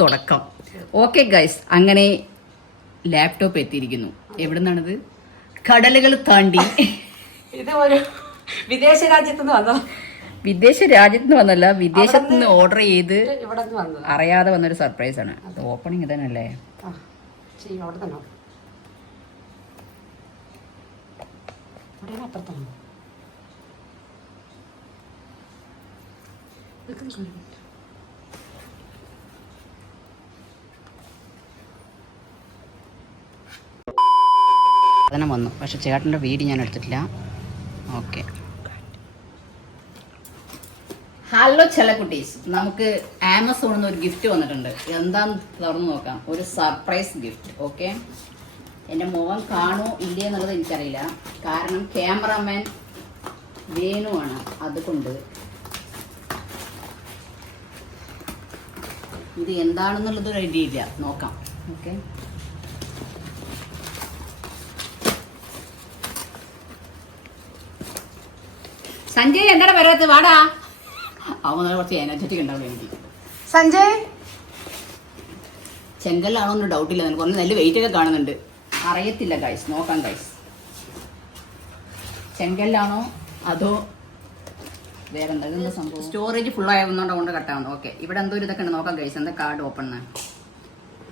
തുടക്കം. Okay guys, അങ്ങനെ laptop എത്തിയിരിക്കുന്നു. എവിടെ നിന്നാണിത്? കടലുകൾ താണ്ടി ഇത് ഒരു വിദേശ രാജ്യത്ത് നിന്ന് വന്നോ? വിദേശ രാജ്യത്ത് നിന്ന് വന്നല്ല, വിദേശത്ത് നിന്ന് ഓർഡർ ചെയ്ത് ഇവിടെ അറിയാതെ വന്നൊരു സർപ്രൈസ് ആണ്. ഓപ്പണിങ് തന്നെയല്ലേ? അപ്പുറത്താണോ? സാധനം വന്നു, പക്ഷെ ചേട്ടൻ്റെ വീഡിയോ ഞാൻ എടുത്തിട്ടില്ല. ഓക്കെ, ഹലോ ചെല കുട്ടീസ്, നമുക്ക് ആമസോണിൽ നിന്ന് ഒരു ഗിഫ്റ്റ് വന്നിട്ടുണ്ട്. എന്താന്ന് തുറന്നു നോക്കാം. ഒരു സർപ്രൈസ് ഗിഫ്റ്റ്. ഓക്കെ, എൻ്റെ മുഖം കാണോ ഇല്ലേ എന്നുള്ളത് എനിക്കറിയില്ല, കാരണം ക്യാമറാമാൻ വേണുവാണ്. അതുകൊണ്ട് ഇത് എന്താണെന്നുള്ളത് ഒരു ഐഡിയ ഇല്ല, നോക്കാം. ഓക്കെ, സഞ്ജയ് എന്താണ് വരാത്തത്? വാടാ. അവൻ കുറച്ച് എനർജറ്റിക് ഉണ്ടാവില്ല എനിക്ക്. സഞ്ജയ് ചെങ്കല്ലാണോ എന്ന് ഡൗട്ടില്ല, എനിക്ക് കുറച്ച് നല്ല വെയിറ്റ് ഒക്കെ കാണുന്നുണ്ട്. അറിയത്തില്ല ഗൈസ്, നോക്കാം ഗൈസ്. ചെങ്കല്ലാണോ അതോ വേറെ എന്താ സംഭവം? സ്റ്റോറേജ് ഫുൾ ആയതുകൊണ്ട് കൊണ്ട് കട്ടാവുന്നു. ഓക്കെ, ഇവിടെ എന്തോ ഒരു ഇതൊക്കെ ഉണ്ട്, നോക്കാം ഗൈസ്. എന്താ കാർഡ് ഓപ്പൺ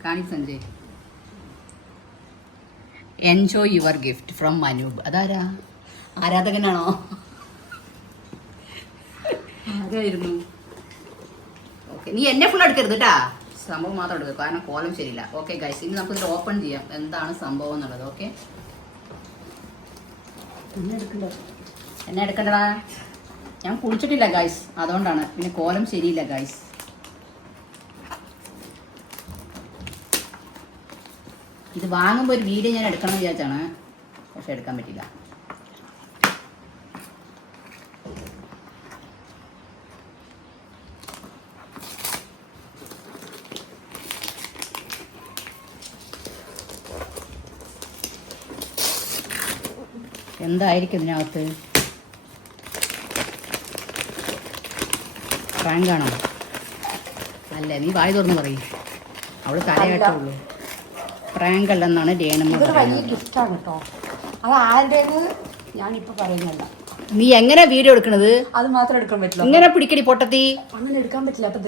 കാണി Sanjay. Enjoy your gift from Manoob. അതാരാ? ആരാധകനാണോ? ആരായിരുന്നു? ഓക്കെ, നീ എന്നെ ഫുൾ എടുക്കരുത് കേട്ടാ, സംഭവം മാത്രം എടുക്കുക, കാരണം കോലം ശരിയില്ല. ഓക്കെ ഗൈസ്, ഇനി നമുക്ക് ഇത് ഓപ്പൺ ചെയ്യാം, എന്താണ് സംഭവം എന്നുള്ളത്. ഓക്കെ, എന്നെ എടുക്കണ്ടടാ, ഞാൻ കുളിച്ചിട്ടില്ല ഗൈസ്, അതുകൊണ്ടാണ്. പിന്നെ കോലം ശരിയില്ല ഗൈസ്. ഇത് വാങ്ങുമ്പോൾ ഒരു വീഡിയോ ഞാൻ എടുക്കണം വിചാരിച്ചാണ്, പക്ഷെ എടുക്കാൻ പറ്റില്ല. എന്തായിരിക്കും ഇതിനകത്ത്? പ്രാങ്കാണോ? അല്ല, നീ വായി തുറന്ന് പറയും, അവള് തലയായിട്ടുള്ളൂ. പ്രാങ്ക് അല്ലെന്നാണ് രേണമ്മ പറയുന്നത്. ഗിഫ്റ്റാണ് കേട്ടോ, അത് ആരുടേന്ന് ഞാനിപ്പോ പറയുന്നില്ല. നീ എങ്ങനെ വീഡിയോ എടുക്കണത്? അത് മാത്രം എടുക്കാൻ പറ്റില്ല. ഇങ്ങനെ പിടിക്കടി പൊട്ടത്തി. അങ്ങനെ എടുക്കാൻ പറ്റില്ല. അപ്പൊ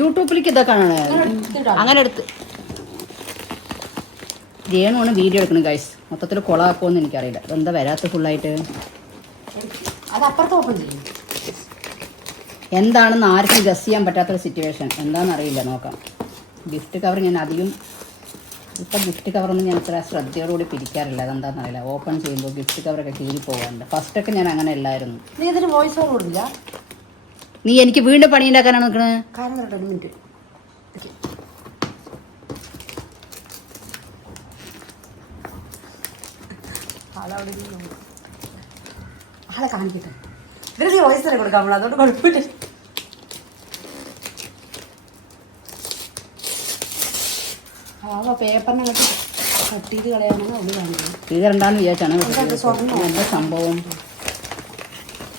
യൂട്യൂബിലേക്ക് ഇതൊക്കെ അങ്ങനെ എടുത്ത് രേണുവാണ് വീഡിയോ എടുക്കണം ഗൈസ്. മൊത്തത്തിൽ കൊളാക്കുമെന്ന് എനിക്കറിയില്ല. എന്താ വരാത്ത ഫുള്ളായിട്ട്? അത് അപ്പുറത്ത് ഓപ്പൺ ചെയ്യും. എന്താണെന്ന് ആർക്കും ഗസ് ചെയ്യാൻ പറ്റാത്തൊരു സിറ്റുവേഷൻ. എന്താണെന്ന് അറിയില്ല, നോക്കാം. ഗിഫ്റ്റ് കവർ ഞാൻ അധികം ഇപ്പം ഗിഫ്റ്റ് കവറൊന്നും ഞാൻ ഇത്ര ശ്രദ്ധയോടുകൂടി പിരിക്കാറില്ല. അതെന്താണെന്ന് അറിയില്ല. ഓപ്പൺ ചെയ്യുമ്പോൾ ഗിഫ്റ്റ് കവറൊക്കെ കീറി പോകാറുണ്ട്. ഫസ്റ്റൊക്കെ ഞാൻ അങ്ങനെ അല്ലായിരുന്നു. നീ ഇതിന് വോയിസ് ഓവർ കൊടുക്കില്ല. നീ എനിക്ക് വീണ്ടും പണി ഉണ്ടാക്കാനാണ് നിൽക്കുന്നത്. ആളെ കാണിക്കട്ടെ. ഇതിന് വോയിസ് തന്നെ കൊടുക്കാം നമ്മൾ, അതുകൊണ്ട് കുഴപ്പമില്ല. പേപ്പറിനെ കട്ട് ചെയ്ത് കളയാനാണ് അവള് കാണിക്കുന്നത്. കീറണ്ടാന്ന് വിചാരിച്ചാണ്. എന്താ സംഭവം?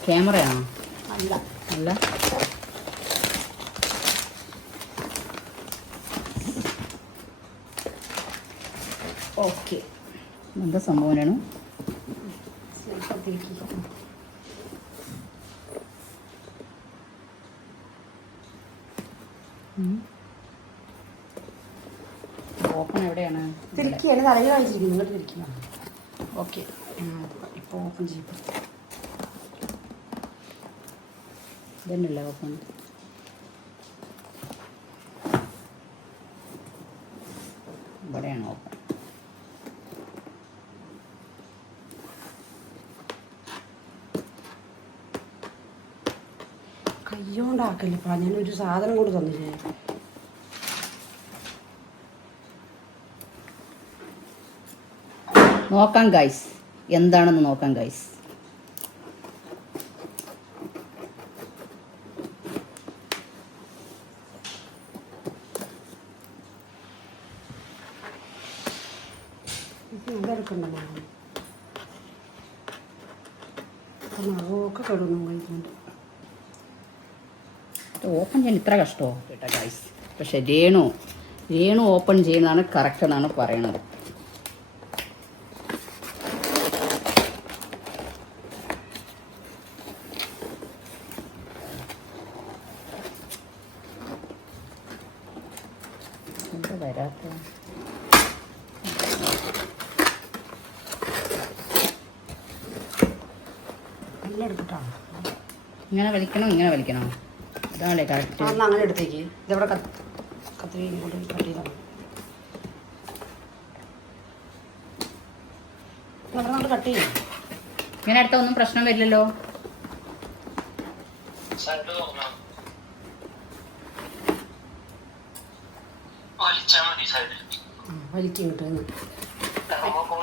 ക്യാമറയാണോ? അല്ല അല്ല, ഓക്കെ. എന്താ സംഭവമാണ്? ഓപ്പൺ എവിടെയാണ്? തിരിക്കുകയാണ്, തലയിൽ കാണിച്ചിരിക്കുന്നത്. ഇങ്ങോട്ട് തിരിക്കുകയാണ്. ഓക്കെ, ഇപ്പോൾ ഓപ്പൺ ചെയ്യും. ഇതന്നെയല്ലേ ഓപ്പൺ? ഇവിടെയാണ് ഓപ്പൺ. കയ്യോണ്ടാക്കല്ലപ്പാ, ഞാനൊരു സാധനം കൂടി തന്നില്ലേ. നോക്കാം ഗൈസ്, എന്താണെന്ന് നോക്കാം ഗൈസ്. അതെടുക്കണ്ടല്ലോ, ഒക്കെ കിടന്നു. ഓപ്പൺ ചെയ്യാൻ ഇത്ര കഷ്ടമോ കേട്ടോ ഗൈസ്? പക്ഷെ രേണു ഓപ്പൺ ചെയ്യുന്നതാണ് കറക്റ്റ് എന്നാണ് പറയണത്. എന്താ വരാത്ത നല്ല എടുത്തിട്ടാണ്. ഇങ്ങനെ വലിക്കണോ അതാണല്ലേ കറക്റ്റ്. അങ്ങനെ എടുത്തേക്ക്. ഇതെവിടെ കത്തിരി കൊണ്ട് കട്ട് ചെയ്താണ്. കട്ട് ചെയ്യും. ഇങ്ങനെ അടുത്ത ഒന്നും പ്രശ്നം വരില്ലല്ലോ. വലിക്കും കിട്ടുന്നു.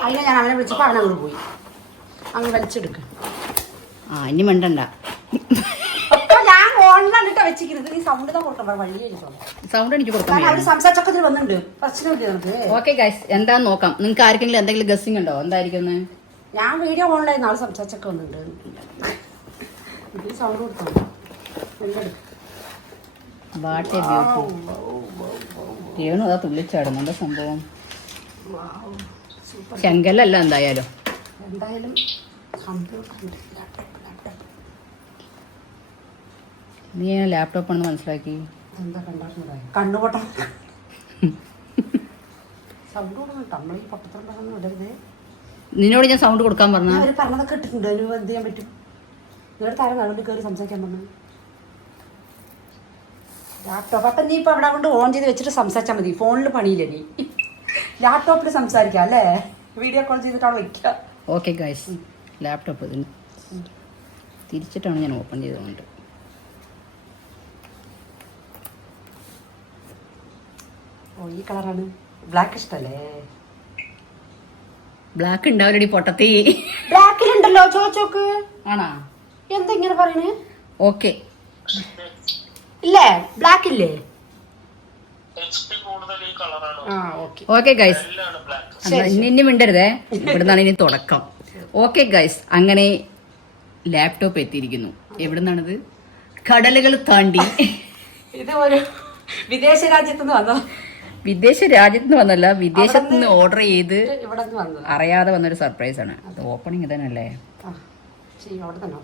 അല്ല ഞാൻ അവനെ വിളിച്ചപ്പോൾ അവൻ അങ്ങോട്ട് പോയി. അങ്ങ് വലിച്ചെടുക്ക. ഇനി മിണ്ടണ്ട. ഞാൻ ഓൺലൈനിട്ടാ വെച്ചിരിക്കുന്നത്. നീ സൗണ്ട് സൗണ്ട് എനിക്ക് കൊടുക്കാൻ. സംസാരിച്ചൊക്കെ വന്നിട്ടുണ്ട്. പ്രശ്നമില്ല നമുക്ക്. ഓക്കെ ഗൈസ്, എന്താന്ന് നോക്കാം. നിങ്ങൾക്ക് ആർക്കെങ്കിലും എന്തെങ്കിലും ഗസ്സിംഗ് ഉണ്ടോ എന്തായിരിക്കും? ഞാൻ വീഡിയോ ഓൺലൈൻ നാളെ സംസാരിച്ചൊക്കെ വന്നിട്ടുണ്ട്. സൗണ്ട് കൊടുത്തോ. രേണു അതാ തുള്ളിച്ചാടുന്നു. എന്താ സംഭവം? ചെങ്കലല്ല എന്തായാലും. നീ ലാപ്ടോപ്പ് ആണെന്ന് മനസ്സിലാക്കി. കണ്ണുപൊട്ട സൗണ്ട് നമ്മൾ പൊട്ടത്തുണ്ടാകുന്ന വിടരുതേ. നിന്നോട് ഞാൻ സൗണ്ട് കൊടുക്കാൻ പറഞ്ഞു. അവർ പറഞ്ഞതൊക്കെ ഇട്ടിട്ടുണ്ട്. അതിന് എന്ത് ചെയ്യാൻ പറ്റും? നിങ്ങളുടെ താരം നടുവിൽ കയറി സംസാരിക്കാൻ പറഞ്ഞു. ലാപ്ടോപ്പ് അപ്പം നീ ഇപ്പം അവിടെ കൊണ്ട് ഓൺ ചെയ്ത് വെച്ചിട്ട് സംസാരിച്ചാൽ മതി. ഫോണിൽ പണിയില്ല. നീ ലാപ്ടോപ്പിൽ സംസാരിക്കാം അല്ലേ? വീഡിയോ കോൾ ചെയ്തിട്ട് അവിടെ വയ്ക്കുക. ഓക്കെ ഗൈസ്, ലാപ്ടോപ്പ് ഇതിന് തിരിച്ചിട്ടാണ് ഞാൻ ഓപ്പൺ ചെയ്തുകൊണ്ട്. ഓ ഈ കളറാണ്. ബ്ലാക്ക് ഇഷ്ടല്ലേ? ബ്ലാക്ക് ഉണ്ടാവില്ലടി പൊട്ടത്തി. ബ്ലാക്കിലുണ്ടല്ലോ. ചോദിച്ചോക്ക്. ആണോ? എന്താ ഇങ്ങനെ പറയണേ? ഓക്കെ ഇല്ലേ? ബ്ലാക്ക് ഇല്ലേ? ഓക്കെ ഗൈസ്, ഇനി മിണ്ടരുതേ. ഇവിടുന്നാണ് ഇനി തുടക്കം. ഓക്കെ ഗൈസ്, അങ്ങനെ ലാപ്ടോപ്പ് എത്തിയിരിക്കുന്നു. എവിടുന്നാണിത്? കടലുകൾ താണ്ടി. ഇത് ഒരു വിദേശ രാജ്യത്തുനിന്ന് വന്നോ? വിദേശ രാജ്യത്തുനിന്ന് വന്നല്ല, വിദേശത്ത് നിന്ന് ഓർഡർ ചെയ്ത് ഇവിടെ അറിയാതെ വന്നൊരു സർപ്രൈസ് ആണ്. അത് ഓപ്പണിങ് തന്നെയല്ലേ? അവിടെ തന്നെ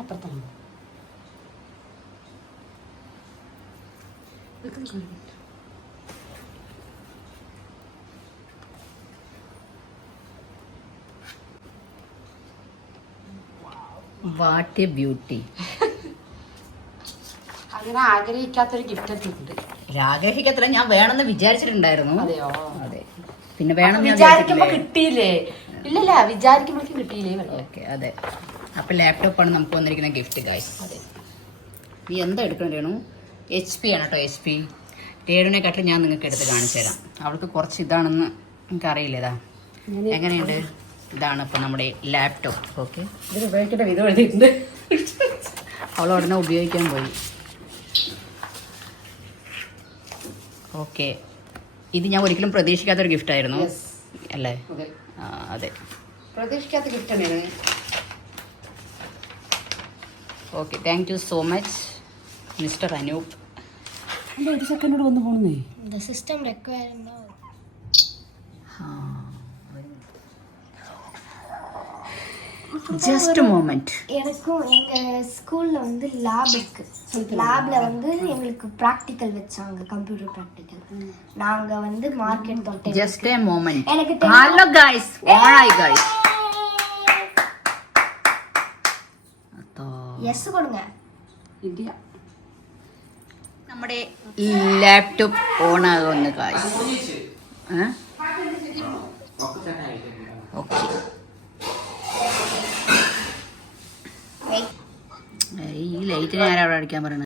അപ്പുറത്താണ്. What A beauty. അങ്ങനെ ആഗ്രഹിക്കാത്തൊരു ഗിഫ്റ്റ് എത്തിയിട്ടുണ്ട്. ആഗ്രഹിക്കത്തില്ല, ഞാൻ വേണമെന്ന് വിചാരിച്ചിട്ടുണ്ടായിരുന്നു. അതെയോ? അതെ, പിന്നെ വേണം വിചാരിക്കുമ്പോ കിട്ടിയില്ലേ? ഇല്ലല്ല, വിചാരിക്കുമ്പോഴേക്കും കിട്ടിയില്ലേ? ഓക്കെ, അതെ. അപ്പൊ ലാപ്ടോപ്പാണ് നമുക്ക് വന്നിരിക്കുന്ന ഗിഫ്റ്റ് ഗൈസ്. അതെ, നീ എന്താ എടുക്കണം രേണു? HP ആണ് കേട്ടോ. HP രേണുവിനെക്കാട്ടിലും ഞാൻ നിങ്ങൾക്ക് എടുത്ത് കാണിച്ചു തരാം. അവൾക്ക് കുറച്ച് ഇതാണെന്ന് എനിക്ക് അറിയില്ല. ഇതാ എങ്ങനെയുണ്ട്? ഇതാണ് ഇപ്പൊ നമ്മുടെ ലാപ്ടോപ്പ്. ഓക്കെ, ഇതിന് ഉപയോഗിക്കേണ്ട വിധം എഴുതിയിട്ടുണ്ട്. അവൾ ഉടനെ ഉപയോഗിക്കാൻ പോയി. ഓക്കെ, ഇത് ഞാൻ ഒരിക്കലും പ്രതീക്ഷിക്കാത്തൊരു ഗിഫ്റ്റ് ആയിരുന്നു അല്ലേ? അതെ, പ്രതീക്ഷിക്കാത്ത ഗിഫ്റ്റ് തന്നെയാണ്. Okay, thank you so much mister Anoop. ഒരു സെക്കൻഡോട് വന്ന് പോണേ. The system required now. Just moment. எனக்கும் எங்க ஸ்கூல்ல வந்து லேப் இருக்கு. லேப்ல வந்து எங்களுக்கு பிராக்டிகல் வச்சாங்க, கம்ப்யூட்டர் பிராக்டிகல். நாங்க வந்து மார்க்கெட் தொட்டே. Just a moment. எனக்கு ஹலோ गाइस, ஆல்ரைட் गाइस. അത്തോ യെസ് കൊടുங்க. ഇല്ല, നമ്മുടെ ലാപ്ടോപ്പ് ഓൺ ആകുന്നു गाइस. ഓക്കെ, ഈ ലൈറ്റിന് ആരാ അവിടെ അടിക്കാൻ പറയണത്?